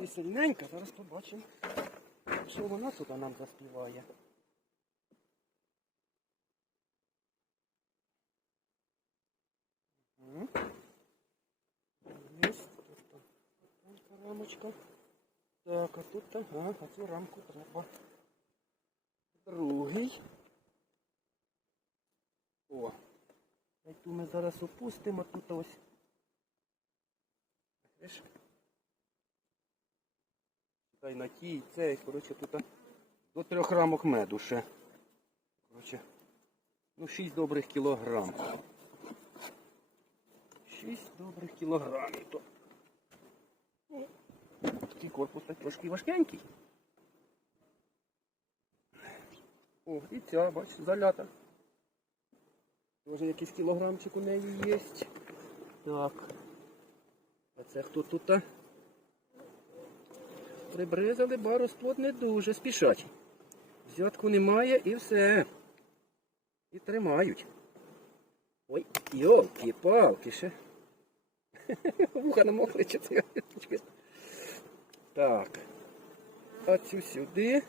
не зараз побачимо, що вона тут нам заспіває. Єсть, тут рамочка. Так, а тут там, а цю рамку треба. Другий. О. Ту ми зараз опустимо, тут ось. Видиш? Та й на тій, цей, коротше, тут до трьох рамок меду ще. Коротше, ну 6 добрих кілограм. 6 добрих кілограмів. Ну, Такий корпус так трошки важкенький. О, і ця, бач, залята. Тоже якийсь кілограмчик у неї є. Так. А це хто тут? Прибризали, ба розплод не дуже спішать. Взятку немає і все. І тримають. Ой, йолки, палки ще. Вуха намокли чи це. Так. А цю сюди.